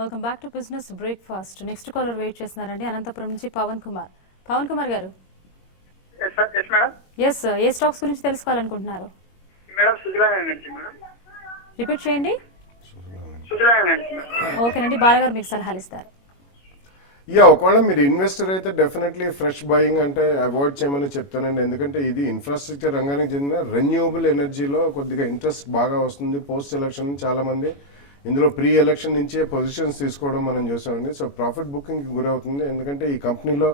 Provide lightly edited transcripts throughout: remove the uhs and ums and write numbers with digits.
Welcome back to business breakfast. Next caller wait చేస్తున్నారండి, అనంతపురం నుంచి పవన్ కుమార్. పవన్ కుమార్ గారు, ఎస్ ఏ స్టాక్స్ గురించి తెలుసుకోవాలనుకుంటున్నారు? రిపీట్ చేయండి. ఓకేనండి, బాలగారు మీకు సలహాలు ఇస్తారు. ఒకవేళ మీరు ఇన్వెస్టర్ అయితే డెఫినెట్లీ ఫ్రెష్ బయింగ్ అంటే అవాయిడ్ చేయమని చెప్తానండి. ఎందుకంటే ఇది ఇన్ఫ్రాస్ట్రక్చర్ రంగానికి చెందిన రెన్యూవబుల్ ఎనర్జీలో కొద్దిగా ఇంట్రెస్ట్ బాగా వస్తుంది. పోస్ట్ ఎలక్షన్ చాలా మంది ఇందులో ప్రీ ఎలక్షన్ నుంచే పొజిషన్స్ తీసుకోవడం మనం చూసామండి. సో ప్రాఫిట్ బుకింగ్ కి గురవుతుంది. ఎందుకంటే ఈ కంపెనీలో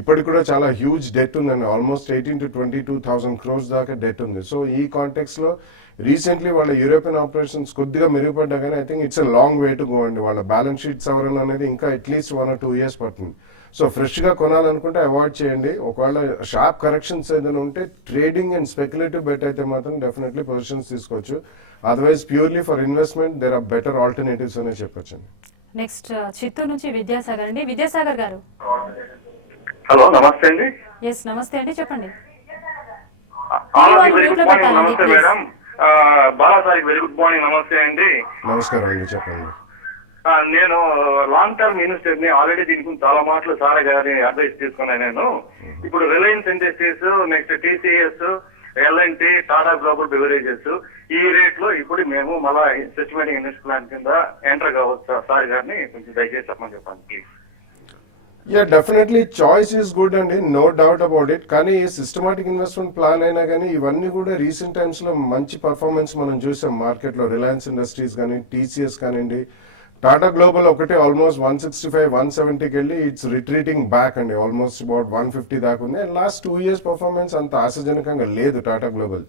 ఇప్పటికి కూడా చాలా హ్యూజ్ డెట్ ఉందండి. ఆల్మోస్ట్ 18 to 22,000 crores దాకా డెట్ ఉంది. సో ఈ కాంటెక్స్ లో రీసెంట్లీ వాళ్ళ యూరోపియన్ ఆపరేషన్స్ కొద్దిగా మెరుగుపడ్డా కానీ I think it's a long way to go అండి. వాళ్ళ బ్యాలెన్స్ షీట్ సవరణ అనేది ఇంకా అట్లీస్ట్ 1 or 2 years పడుతుంది. సో ఫ్రెష్ గా కొనాలనుకుంటే అవాయిడ్ చేయండి. ఒకవేళ షార్ప్ కరెక్షన్స్ ఏదైనా ఉంటే ట్రేడింగ్ అండ్ స్పెక్యులేటివ్ బెట్ అయితే మాత్రం డెఫినెట్లీ పొజిషన్స్ తీసుకోవచ్చు. Otherwise purely for investment there are better alternatives అనే చెప్పొచ్చు. నెక్స్ట్ చిత్తూరు నుంచి విద్యాసాగర్ అండి. విద్యాసాగర్ గారు, హలో నమస్తే అండి. ఎస్ నమస్తే అండి, చెప్పండి. Very good morning. నమస్తే మేడం. బాలాసారికి వెరీ గుడ్ మార్నింగ్. నమస్తే అండి. నమస్కారం అండి, చెప్పండి. నేను లాంగ్ టర్మ్ ఇన్వెస్టర్ ని. ఆల్రెడీ దీనికి చాలా మాటలు సారా గారి అడ్వైస్ తీసుకున్నాను నేను. ఇప్పుడు రిలయన్స్ ఇండస్ట్రీస్, నెక్స్ట్ టీసీఎస్, ఎల్ఎన్టీ, టాటా గ్లోబల్ బెవరేజెస్ ఈ రేట్ లో ఇప్పుడు మేము మళ్ళా సిస్టమేటిక్ ఇన్వెస్ట్ ప్లాన్ కింద ఎంటర్ కావచ్చు. సార్ గారిని కొంచెం దయచేసి చెప్పమని చెప్పండి please. Definitely choice is good అండి, నో డౌట్ అబౌట్ ఇట్. కానీ సిస్టమాటిక్ ఇన్వెస్ట్మెంట్ ప్లాన్ అయినా కానీ ఇవన్నీ కూడా రీసెంట్ టైమ్స్ లో మంచి పర్ఫార్మెన్స్ మనం చూసాం మార్కెట్ లో. రిలయన్స్ ఇండస్ట్రీస్ కానీ, టీసీఎస్ కానివ్వండి, టాటా గ్లోబల్ ఒకటే ఆల్మోస్ట్ 165, 170కి వెళ్ళి ఇట్స్ రిట్రీటింగ్ బ్యాక్ అండి. ఆల్మోస్ట్ అబౌట్ 150 దాకా ఉంది. అండ్ లాస్ట్ 2 years పర్ఫార్మెన్స్ అంత ఆశాజనకంగా లేదు టాటా గ్లోబల్.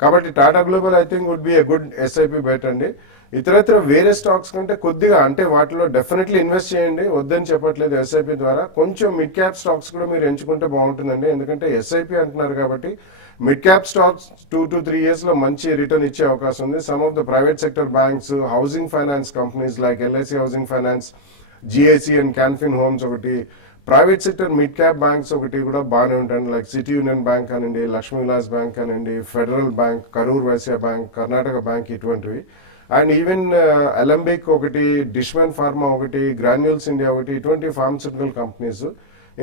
కాబట్టి Tata Global I think would be a good SIP bet అండి. ఇతరత్ర వేరే స్టాక్స్ కంటే కొద్దిగా అంటే వాటిలో డెఫినెట్లీ ఇన్వెస్ట్ చేయండి, వద్దని చెప్పట్లేదు. ఎస్ఐపి ద్వారా కొంచెం మిడ్ క్యాప్ స్టాక్స్ కూడా మీరు ఎంచుకుంటే బాగుంటుందండి. ఎందుకంటే ఎస్ఐపి అంటున్నారు కాబట్టి mid cap stocks 2 to 3 years లో మంచి రిటర్న్ ఇచ్చే అవకాశం ఉంది. Some of the private sector banks, housing finance companies like LIC Housing Finance, GIC and Can Fin Homes ఒకటి, private sector mid cap banks ఒకటి కూడా బాగానే ఉంటాయండి. లైక్ సిటీ యూనియన్ బ్యాంక్ అనండి, లక్ష్మీ విలాస్ బ్యాంక్ అనండి, ఫెడరల్ బ్యాంక్, కరూర్ వైశ్య బ్యాంక్, కర్ణాటక బ్యాంక్ ఇటువంటివి. అండ్ ఈవెన్ అలంబిక్ ఒకటి, డిష్మన్ ఫార్మా ఒకటి, గ్రాన్యూల్స్ ఇండియా ఒకటి, ఇటువంటి ఫార్మస్యూటికల్ కంపెనీస్.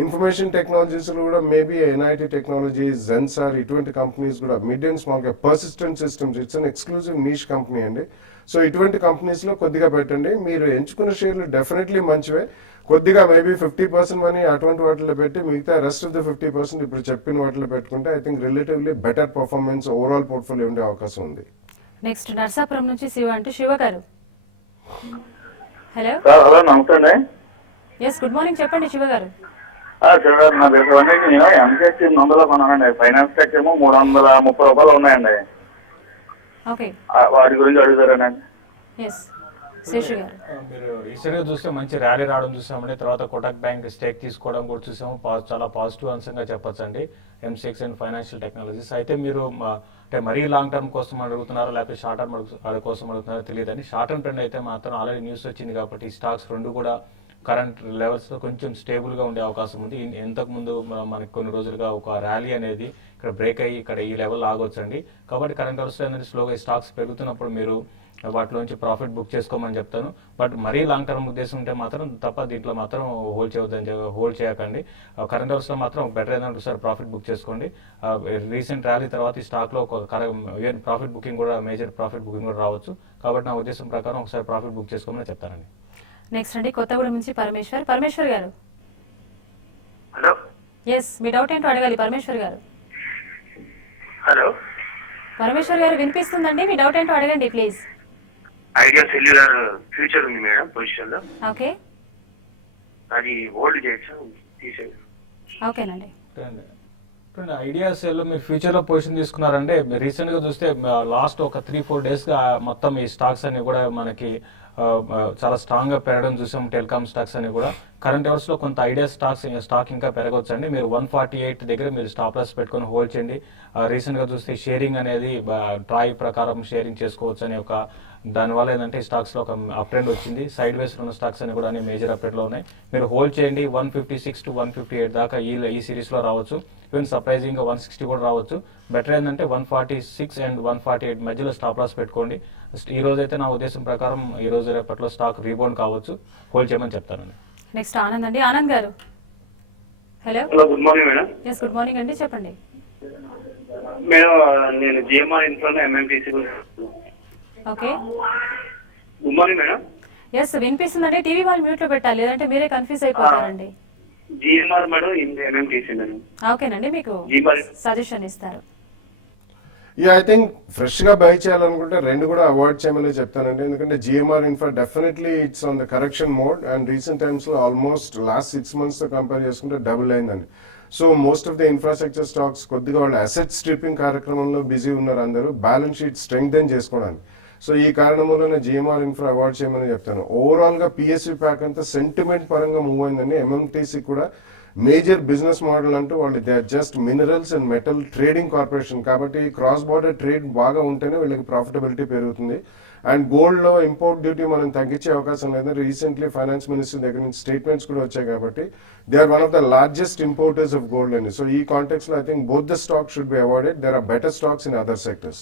ఇన్ఫర్మేషన్ టెక్నాలజీస్ లో కూడా మేబీ ఎన్ఐటి టెక్నాలజీస్, జెన్సార్ ఇటువంటి కంపెనీస్ కూడా మిడ్ అండ్ స్మాల్ గా, persistent systems it's an exclusive niche company అండి. సో ఇటువంటి కంపెనీస్ లో కొద్దిగా పెట్టండి. మీరు ఎంచుకున్న షేర్లు డెఫినెట్లీ మంచివే. కొద్దిగా మేబీ 50% మనీ అటువంటి వాటిలో పెట్టి మిగతా రెస్ట్ ఆఫ్ ద 50% ఇప్పుడు చెప్పిన వాటిలో పెట్టుకుంటే I think relatively better performance overall portfolio ఉండే అవకాశం ఉంది. నెక్స్ట్ నర్సాపురం నుంచి శివ అంటూ. శివ గారు, హలో. హలో నమస్తే అండి. ఎస్ గుడ్ మార్నింగ్, చెప్పండి శివ గారు. చూడండి, నా పేరు నేను ఎంసెట్ 800 కొన్నానండి. ఫైనాన్స్ ట్యాక్స్ ఏమో 330 రూపాయలు ఉన్నాయండి. ఓకే, వాటి గురించి అడుగుతారేనండి. ఎస్ శేషు గారు. మీరు రీసెంట్ గా చూస్తే మంచి ర్యాలీ రావడం చూసామండి. తర్వాత కోటక్ బ్యాంక్ స్టేక్ తీసుకోవడం కూడా చూసాము. చాలా పాజిటివ్ అంశంగా చెప్పొచ్చు అండి ఎంసెక్స్ అండ్ ఫైనాన్షియల్ టెక్నాలజీస్. అయితే మీరు అంటే మరీ లాంగ్ టర్మ్ కోసం అడుగుతున్నారో లేకపోతే షార్ట్ టర్మ్ కోసం అడుగుతున్నారో తెలియదని. షార్ట్ టర్మ్ ట్రెండ్ అయితే మాత్రం ఆల్రెడీ న్యూస్ వచ్చింది కాబట్టి ఈ స్టాక్స్ రెండు కూడా కరెంట్ లెవెల్స్ లో కొంచెం స్టేబుల్ గా ఉండే అవకాశం ఉంది. ఇంతకు ముందు మనకి కొన్ని రోజులుగా ఒక ర్యాలీ అనేది ఇక్కడ బ్రేక్ అయ్యి ఇక్కడ ఈ లెవెల్ ఆగొచ్చండి. కాబట్టి కరెంట్ లెవెల్స్ అనేది స్లోగా ఈ స్టాక్స్ పెరుగుతున్నప్పుడు మీరు వాటిలోంచి ప్రాఫిట్ బుక్ చేసుకోమని చెప్తాను. బట్ మరీ లాంగ్ టర్మ్ ఉద్దేశం ఉంటే మాత్రం తప్ప దీంట్లో మాత్రం హోల్డ్ చేయకండి. కరెంట్ లెవెల్స్ లో మాత్రం బెటర్ ఏదంటే ఒకసారి ప్రాఫిట్ బుక్ చేసుకోండి. రీసెంట్ ర్యాలీ తర్వాత ఈ స్టాక్ లో ప్రాఫిట్ బుకింగ్ కూడా మేజర్ ప్రాఫిట్ బుకింగ్ కూడా రావచ్చు. కాబట్టి నా ఉద్దేశం ప్రకారం ఒకసారి ప్రాఫిట్ బుక్ చేసుకోమని చెప్తానండి. నెక్స్ట్ అండి కొత్తగూడెం నుంచి పరమేశ్వర్. పరమేశ్వర్ గారు, హలో. ఎస్ మీ డౌట్ ఏంటో అడగాలి పరమేశ్వర్ గారు. హలో పరమేశ్వర్ గారు వినిపిస్తుందండి, మీ డౌట్ ఏంటో అడగండి ప్లీజ్. ఐడియా సెల్యులర్ ఫ్యూచర్ ఉంది మేడం పొజిషన్ లో. ఓకే, అది హోల్డ్ చేయొచ్చు, తీసేది. ఓకేనండి. ఐడియా సెల్ మీరు ఫ్యూచర్ లో పొజిషన్ తీసుకున్నారంటే రీసెంట్ గా చూస్తే లాస్ట్ ఒక 3-4 days గా మొత్తం ఈ స్టాక్స్ అన్ని కూడా మనకి చాలా స్ట్రాంగ్ గా పెరగడం చూసాం. టెలికామ్ స్టాక్స్ అని కూడా కరెంట్ అవర్స్ లో కొంత ఐడియా స్టాక్ ఇంకా పెరగవచ్చు అండి. మీరు 148 దగ్గర మీరు స్టాప్ లాస్ పెట్టుకొని హోల్డ్ చేయండి. రీసెంట్ గా చూస్తే షేరింగ్ అనేది ట్రాయ్ ప్రకారం షేరింగ్ చేసుకోవచ్చు అనే ఒక దానివల్ల ఏంటంటే స్టాక్స్ లో ఒక అప్ ట్రెండ్ వచ్చింది. సైడ్ వేస్ ఉన్న స్టాక్స్ అని కూడా మేజర్ అప్ ట్రెండ్ లో ఉన్నాయి. మీరు హోల్డ్ చేయండి. 156 to 158 దాకా ఈ సిరీస్ లో రావచ్చు. ఈవెన్ సర్ప్రైజింగ్గా 160 కూడా రావచ్చు. బెటర్ ఏంటంటే 146 అండ్ 148 మధ్యలో స్టాప్ లాస్ పెట్టుకోండి. ఈ రోజు అయితే నా ఉద్దేశం ప్రకారం ఈ రోజు రేపట్లో స్టాక్ రీబౌండ్ కావచ్చు, హోల్డ్ చేయమని చెప్తానండి. నెక్స్ట్ ఆనంద్ అండి. ఆనంద్ గారు hello. Hello, good morning madam. Yes, good morning అండి, చెప్పండి. మేడం, నేను జిఎంఆర్ ఇన్ఫ్రాలో MMTC. Okay, good morning madam. Yes వినిపిస్తుందండి. టీవీ వాళ్ళు మ్యూట్ లో పెట్టాలి, లేదంటే మీరే కన్ఫ్యూజ్ అయిపోతారండి. GMR madam, MMTC madam. ఓకేనండి, మీకు జిఎంఆర్ సజెషన్ ఇస్తారు. ఐ థింక్ ఫ్రెష్ గా బై చేయాలనుకుంటే రెండు కూడా అవాయిడ్ చేయమని చెప్తానండి. ఎందుకంటే GMR Infra definitely it's on the correction mode and recent times లో ఆల్మోస్ట్ లాస్ట్ 6 months తో కంపేర్ చేసుకుంటే డబుల్ అయిందండి. So most of the infrastructure stocks కొద్దిగా వాళ్ళు అసెట్ స్ట్రిప్పింగ్ కార్యక్రమంలో బిజీ ఉన్నారు అందరూ, బ్యాలెన్స్ షీట్ స్ట్రెంగ్థెన్ చేసుకోవడానికి. సో ఈ కారణం వల్ల జిఎంఆర్ ఇన్ఫ్రా అవాయిడ్ చేయమని చెప్తాను. ఓవరాల్ గా పిఎస్యూ ప్యాక్ అంతా సెంటిమెంట్ పరంగా మూవ్ అయిందండి. ఎంఎంటీసీ కూడా మేజర్ బిజినెస్ మోడల్ అంటూ వాళ్ళు they are just minerals and metal trading corporation కాబట్టి క్రాస్ బార్డర్ ట్రేడ్ బాగా ఉంటేనే వీళ్ళకి ప్రాఫిటబిలిటీ పెరుగుతుంది. అండ్ గోల్డ్ లో ఇంపోర్ట్ డ్యూటీ మనం తగ్గించే అవకాశం లేదు. రీసెంట్లీ ఫైనాన్స్ మినిస్టర్ దగ్గర నుంచి స్టేట్మెంట్స్ కూడా వచ్చాయి కాబట్టి they are one of the largest importers of gold అండి. సో ఈ కాంటెక్స్ లో I think both the stock should be avoided. There are better stocks in other sectors.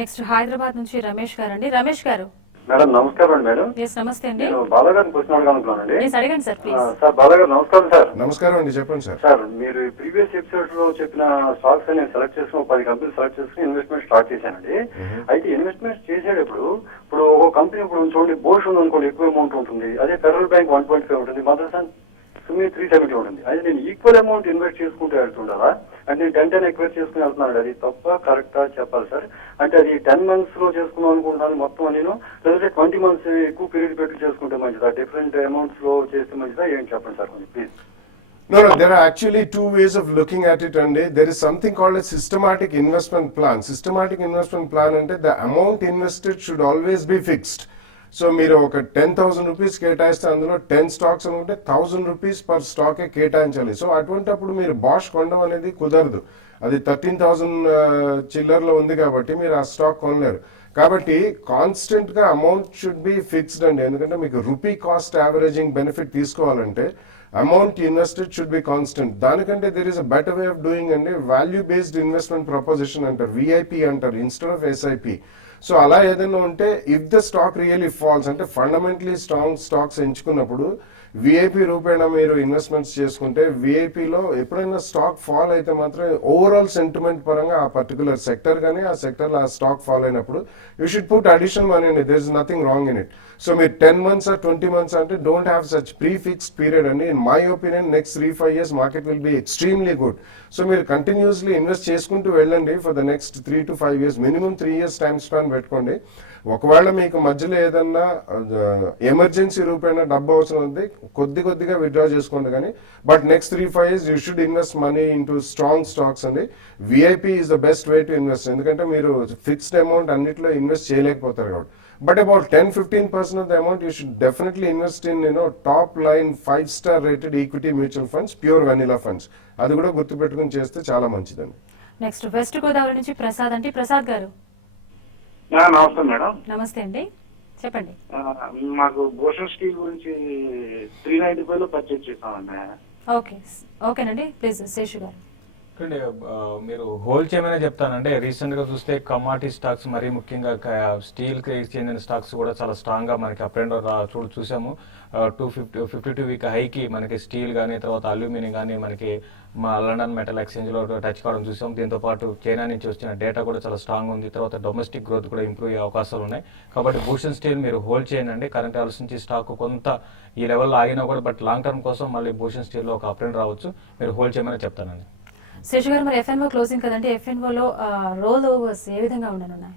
Next Hyderabad నుంచి రమేష్ గారు అండి. రమేష్ గారు. మేడం నమస్కారం అండి. మేడం ఎస్, నమస్తే అండి. నేను బాలాగారిని క్వశ్చన్ అడగాలనుకున్నానండి. ఎస్, అడగండి సార్ ప్లీజ్. సార్ బాలాగారు నమస్కారం సార్. నమస్కారం అండి, చెప్పండి సార్. సార్ మీరు ప్రీవియస్ ఎపిసోడ్ లో చెప్పిన స్టాక్స్ నేను సెలెక్ట్ చేసుకుని 10 కంపెనీలు సెలెక్ట్ చేసుకుని ఇన్వెస్ట్మెంట్ స్టార్ట్ చేశానండి. అయితే ఇన్వెస్ట్మెంట్ చేసేటప్పుడు ఇప్పుడు ఒక కంపెనీ ఇప్పుడు చూడండి బోష్ ఉంది అనుకోండి, ఎక్కువ అమౌంట్ ఉంటుంది. అదే ఫెడరల్ బ్యాంక్ 1.5 ఉంటుంది, మదర్సన్ 370 ఉంటుంది. అయితే నేను ఈక్వల్ అమౌంట్ ఇన్వెస్ట్ చేసుకుంటూ వెళ్తుంటారా అంటే నేను 10 ఎక్వైర్ చేసుకుని వెళ్తున్నాను. అది తప్ప కరెక్టా చెప్పాలి సార్. అంటే అది 10 months లో చేసుకున్నాను అనుకుంటున్నాను మొత్తం నేను, లేదంటే 20 months ఎక్కువ పీరియడ్ పెట్టి చేసుకుంటే మంచిదా, డిఫరెంట్ అమౌంట్స్ లో చేస్తే మంచిదా, ఏం చెప్పండి sir please. No, there are actually two ways of looking at it, and there is something called a systematic investment plan. Systematic investment plan ante the amount invested should always be fixed. So మీరు ఒక 10,000 rupees కేటాయిస్తే అందులో 10 stocks అనుకుంటే 1,000 rupees per స్టాకే కేటాయించాలి. So అటువంటిప్పుడు మీరు Bosch కొనడం అనేది కుదరదు. అది 13,000 చిల్లర్లో ఉంది కాబట్టి మీరు ఆ స్టాక్ కొనలేరు. కాబట్టి కాన్స్టెంట్ గా అమౌంట్ షుడ్ బి ఫిక్స్డ్ అండి. ఎందుకంటే మీకు రూపీ కాస్ట్ యావరేజింగ్ బెనిఫిట్ తీసుకోవాలంటే amount invested should be constant. దానికంటే there is a better way of doing అండి. వాల్యూ బేస్డ్ ఇన్వెస్ట్మెంట్ ప్రపోజిషన్ అంటారు, విఐపి అంటారు ఇన్స్టెడ్ ఆఫ్ ఎస్ఐపి. సో అలా ఏదైనా ఉంటే if the stock really falls అంటే ఫండమెంటలీ స్ట్రాంగ్ స్టాక్స్ ఎంచుకున్నప్పుడు విఐపి రూపేణా మీరు ఇన్వెస్ట్మెంట్స్ చేసుకుంటే విఐపిలో ఎప్పుడైనా స్టాక్ ఫాల్ అయితే మాత్రం ఓవరాల్ సెంటిమెంట్ పరంగా ఆ పర్టికులర్ సెక్టర్ కానీ ఆ సెక్టర్లో ఆ స్టాక్ ఫాల్ అయినప్పుడు you should put additional money అండి. There is nothing wrong in it. So మీరు 10 months or 20 months అంటే don't have such pre fixed period అండి. In my opinion next 3-5 years market will be extremely good. So మీరు continuously invest చేసుకుంటూ వెళ్ళండి for the next 3 to 5 years. Minimum 3 years time span పెట్టుకోండి. ఒకవేళ మీకు మధ్యలో ఏదన్నా ఎమర్జెన్సీ రూపేణా డబ్బు అవసరం ఉంది కొద్దిగా విత్డ్రా చేసుకోండి కానీ but next 3-5 years you should invest money into strong stocks అండి. VIP is the best way to invest. ఎందుకంటే మీరు ఫిక్స్డ్ అమౌంట్ అన్నిట్లో ఇన్వెస్ట్ చేయలేకపోతారు కాబట్టి. But about 10-15% of the amount you should definitely invest in top line 5-star rated equity mutual funds, pure vanilla funds. అది కూడా గుర్తుపెట్టుకుని చేస్తే చాలా మంచిదండి. నెక్స్ట్ వెస్ట్ గోదావరి నుంచి ప్రసాద్ అండి. ప్రసాద్ గారు. నమస్తే మేడం. నమస్తే అండి, చెప్పండి. మాకు భూషణ్ స్టీల్ గురించి 395 లో పర్చేజ్ చేసామండి. ఓకేనండి, ప్లీజ్ శేషు గారు. అంటే మీరు హోల్డ్ చేయమనే చెప్తానంటే రీసెంట్ గా చూస్తే కమాడిటీ స్టాక్స్ మరి ముఖ్యంగా స్టీల్ కి చెందిన స్టాక్స్ కూడా చాలా స్ట్రాంగ్ గా మనకి అప్ అండ్ చూసాము. 252 వీక్ హైకి మనకి స్టీల్ కానీ తర్వాత అల్యూమినియం కానీ మనకి మా లండన్ మెటల్ ఎక్స్చేంజ్ లో టచ్ కావడం చూసాం. దీంతో పాటు చైనా నుంచి వచ్చిన డేటా కూడా చాలా స్ట్రాంగ్ ఉంది. తర్వాత డొమెస్టిక్ గ్రోత్ కూడా ఇంప్రూవ్ అయ్యే అవకాశాలు ఉన్నాయి. కాబట్టి భూషణ్ స్టీల్ మీరు హోల్డ్ చేయండి. కరెంట్ లెవెల్స్ నుంచి స్టాక్ కొంత ఈ లెవెల్లో ఆగినా కూడా బట్ లాంగ్ టర్మ్ కోసం మళ్ళీ భూషణ్ స్టీల్ లో ఒక అప్ అండ్ రావచ్చు. మీరు హోల్డ్ చేయమని చెప్తానండి. శేషు గారు, మరి ఎఫ్ఎన్ఓ క్లోజింగ్ కదండి, ఎఫ్ఎన్ఓలో రోల్ ఓవర్స్ ఏ విధంగా ఉండనున్నాయి?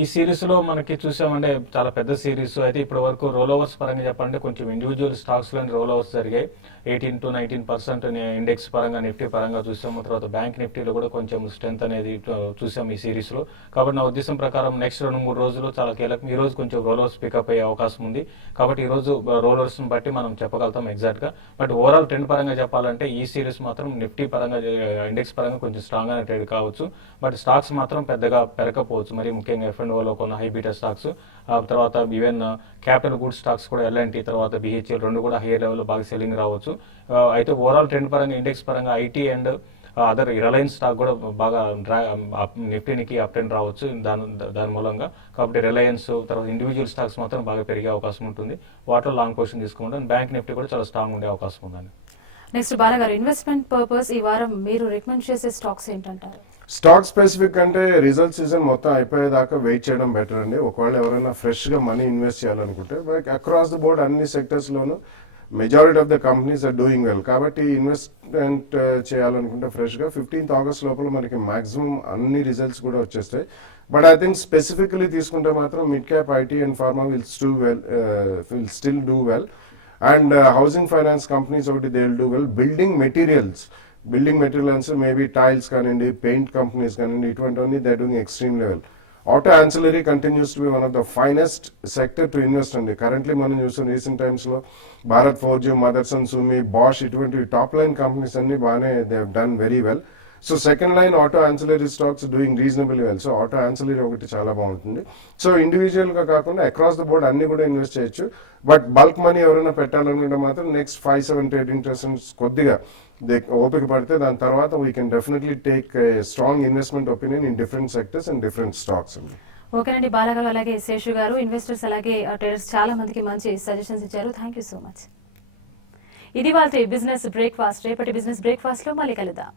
ఈ సిరీస్ లో మనకి చూసామంటే చాలా పెద్ద సిరీస్ అయితే ఇప్పటి వరకు రోల్ ఓవర్స్ పరంగా చెప్పాలంటే కొంచెం ఇండివిజువల్ స్టాక్స్ లోని రోల్ ఓవర్స్ జరిగాయి. 18 to 19% ఇండెక్స్ పరంగా నిఫ్టీ పరంగా చూసాము. తర్వాత బ్యాంక్ నిఫ్టీలో కూడా కొంచెం స్ట్రెంత్ అనేది చూసాము ఈ సిరీస్ లో. కాబట్టి నా ఉద్దేశం ప్రకారం నెక్స్ట్ 2-3 రోజులు చాలా కీలకం. ఈ రోజు కొంచెం రోల్ ఓవర్స్ పికప్ అయ్యే అవకాశం ఉంది. కాబట్టి ఈ రోజు రోల్ ఓవర్స్ బట్టి మనం చెప్పగలుగుతాం ఎగ్జాక్ట్ గా. బట్ ఓవరాల్ ట్రెండ్ పరంగా చెప్పాలంటే ఈ సిరీస్ మాత్రం నిఫ్టీ పరంగా ఇండెక్స్ పరంగా కొంచెం స్ట్రాంగ్ గానే ట్రేడ్ కావచ్చు. బట్ స్టాక్స్ మాత్రం పెద్దగా పెరగకపోవచ్చు. మరి ముఖ్యంగా ఎఫ్ఎన్ఓలో కొన్ని హై బీటా స్టాక్స్, తర్వాత ఈవెన్ క్యాపిటల్ గూడ్స్ స్టాక్స్ కూడా ఎల్ఎన్టీ తర్వాత బిహెచ్ఎల్ 2 కూడా హైయర్ లెవెల్లో బాగా సెల్లింగ్ రావచ్చు. అయితే ఓవరాల్ ట్రెండ్ పరంగా ఇండెక్స్ పరంగా IT and other Reliance stock కూడా బాగా నిఫ్టీనికి అప్ ట్రెండ్ రావచ్చు దాని మూలంగా. కాబట్టి రిలయన్స్ తర్వాత ఇండివిజువల్ స్టాక్స్ మాత్రం బాగా పెరిగే అవకాశం ఉంటుంది. వాటిలో లాంగ్ పొజిషన్ తీసుకుంటాం. బ్యాంక్ నిఫ్టీ కూడా చాలా స్ట్రాంగ్ ఉండే అవకాశం ఉందండి. నెక్స్ట్ బాలగారు, ఇన్వెస్ట్మెంట్ పర్పస్ ఈ వారం మీరు రికమెండ్ చేసే స్టాక్స్ ఏంటంటారు? స్టాక్ స్పెసిఫిక్ అంటే రిజల్ట్ సీజన్ మొత్తం అయిపోయేదాకా వెయిట్ చేయడం బెటర్ అండి. ఒకవేళ ఎవరైనా ఫ్రెష్గా మనీ ఇన్వెస్ట్ చేయాలనుకుంటే అక్రాస్ ద బోర్డ్ అన్ని సెక్టర్స్లోనూ majority of the companies are doing well. కాబట్టి ఇన్వెస్ట్మెంట్ చేయాలనుకుంటే ఫ్రెష్గా 15th ఆగస్ట్ లోపల మనకి మాక్సిమం అన్ని రిజల్ట్స్ కూడా వచ్చేస్తాయి. బట్ ఐ థింక్ స్పెసిఫికలీ తీసుకుంటే మాత్రం mid cap IT and pharma will still do well. And housing finance companies ఒకటి they will do well. Building materials maybe tiles కానివ్వండి, పెయింట్ కంపెనీస్ కానివ్వండి, ఇటువంటివన్నీ they doing extreme level. Auto ancillary continues to be one of the finest sector to invest అండి. Currently మనం చూస్తున్న recent టైమ్స్లో Bharat Forge, Motherson Sumi, Bosch ఇటువంటి top line companies అన్ని బాగానే they have done very well. So second line auto ancillary stocks doing reasonable well. So auto ancillary ఒకటి చాలా బాగుంటుంది. సో ఇండివిజువల్గా కాకుండా అక్రాస్ ద బోర్డ్ అన్ని కూడా ఇన్వెస్ట్ చేయొచ్చు. బట్ బల్క్ మనీ ఎవరైనా పెట్టాలనుకుంటే మాత్రం నెక్స్ట్ 5, 7 to 18% కొద్దిగా ఓపిక పడితే దాని తర్వాత we can definitely take strong investment opinion in different sectors and different stocks అండి. ఓకేనండి బాలగారు, అలాగే శేషు గారు, ఇన్వెస్టర్స్ అలాగే ట్రేడర్స్ చాలా మందికి మంచి సజెషన్స్ ఇచ్చారు. Thank you so much. ఇది వాళ్ళ బిజినెస్ బ్రేక్ఫాస్ట్. రేపటి బిజినెస్ బ్రేక్ఫాస్ట్ లో మళ్ళీ కలుద్దాం.